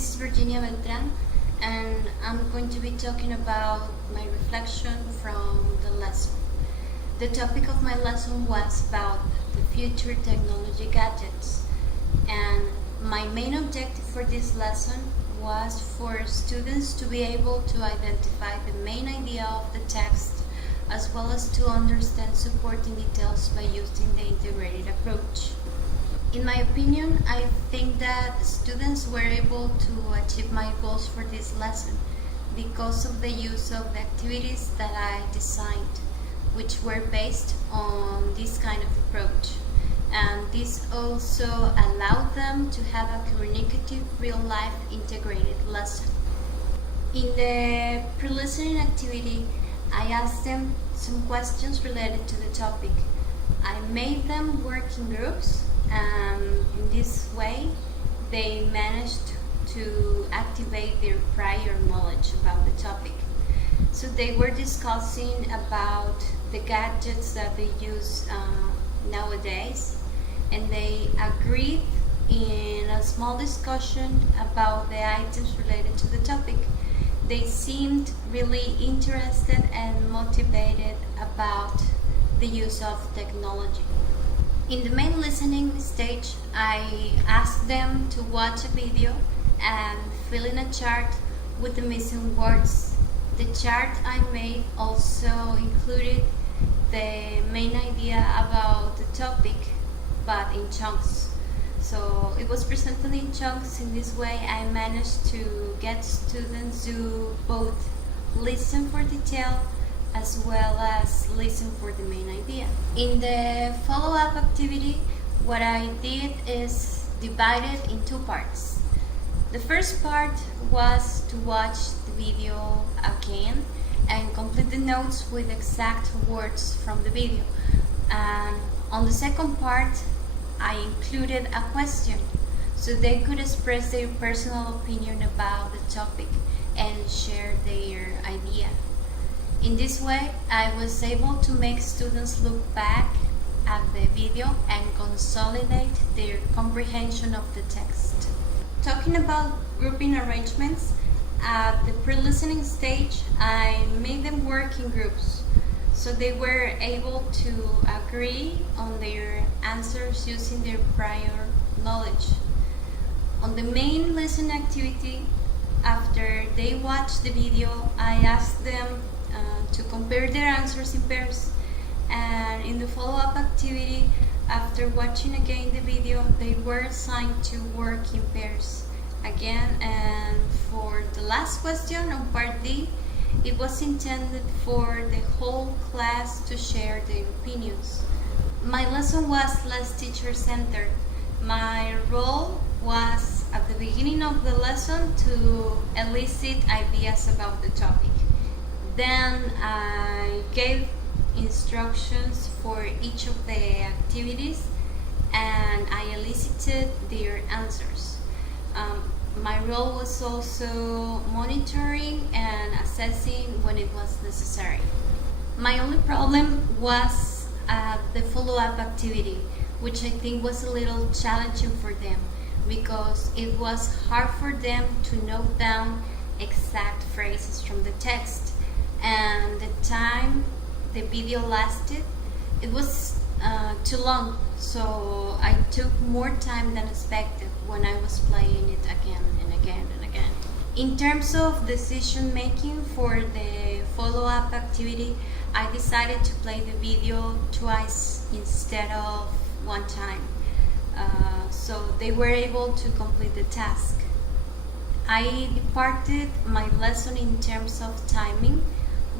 This is Virginia Beltrán, and I'm going to be talking about my reflection from the lesson. The topic of my lesson was about the future technology gadgets, and my main objective for this lesson was for students to be able to identify the main idea of the text as well as to understand supporting details by using the integrated approach. In my opinion, I think that students were able to achieve my goals for this lesson because of the use of the activities that I designed, which were based on this kind of approach. And this also allowed them to have a communicative, real-life integrated lesson. In the pre-listening activity, I asked them some questions related to the topic. I made them work in groups, and in this way they managed to activate their prior knowledge about the topic. So they were discussing about the gadgets that they use nowadays, and they agreed in a small discussion about the items related to the topic. They seemed really interested and motivated about the use of technology. In the main listening stage, I asked them to watch a video and fill in a chart with the missing words. The chart I made also included the main idea about the topic, but in chunks. So it was presented in chunks. In this way, I managed to get students to both listen for detail as well as listen for the main idea. In the follow-up activity, what I did is divided in two parts. The first part was to watch the video again and complete the notes with exact words from the video. And on the second part, I included a question so they could express their personal opinion about the topic and share their idea. In this way, I was able to make students look back at the video and consolidate their comprehension of the text. Talking about grouping arrangements, at the pre-listening stage, I made them work in groups, so they were able to agree on their answers using their prior knowledge. On the main listening activity, after they watched the video, I asked them to compare their answers in pairs, and in the follow-up activity, after watching again the video, they were assigned to work in pairs again. And for the last question on part D, it was intended for the whole class to share their opinions. My lesson was less teacher-centered. My role was at the beginning of the lesson to elicit ideas about the topic. Then I gave instructions for each of the activities and I elicited their answers. My role was also monitoring and assessing when it was necessary. My only problem was the follow-up activity, which I think was a little challenging for them because it was hard for them to note down exact phrases from the text. And the time the video lasted, it was too long, so I took more time than expected when I was playing it again and again and again. In terms of decision making for the follow-up activity, I decided to play the video twice instead of one time, so they were able to complete the task. I departed my lesson in terms of timing,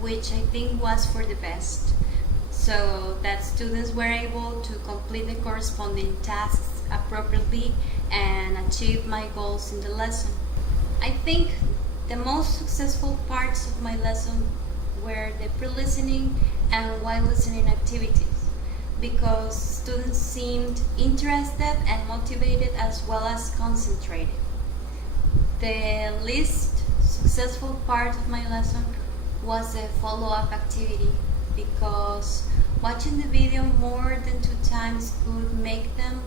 which I think was for the best, so that students were able to complete the corresponding tasks appropriately and achieve my goals in the lesson. I think the most successful parts of my lesson were the pre-listening and while listening activities, because students seemed interested and motivated as well as concentrated. The least successful part of my lesson was a follow-up activity because watching the video more than 2 times could make them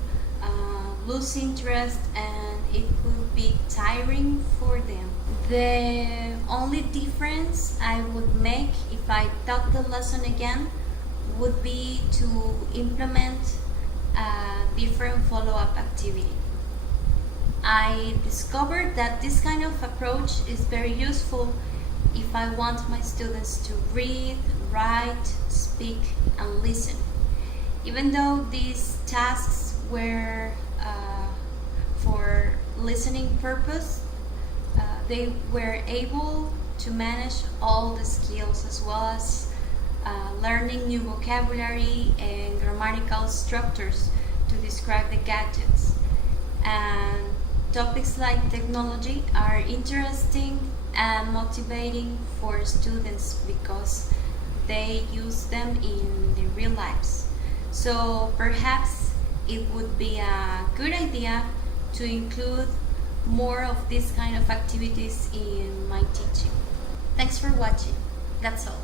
lose interest and it could be tiring for them. The only difference I would make if I taught the lesson again would be to implement a different follow-up activity. I discovered that this kind of approach is very useful if I want my students to read, write, speak, and listen. Even though these tasks were for listening purpose, they were able to manage all the skills as well as learning new vocabulary and grammatical structures to describe the gadgets. And topics like technology are interesting and motivating for students because they use them in their real lives. So perhaps it would be a good idea to include more of these kind of activities in my teaching. Thanks for watching. That's all.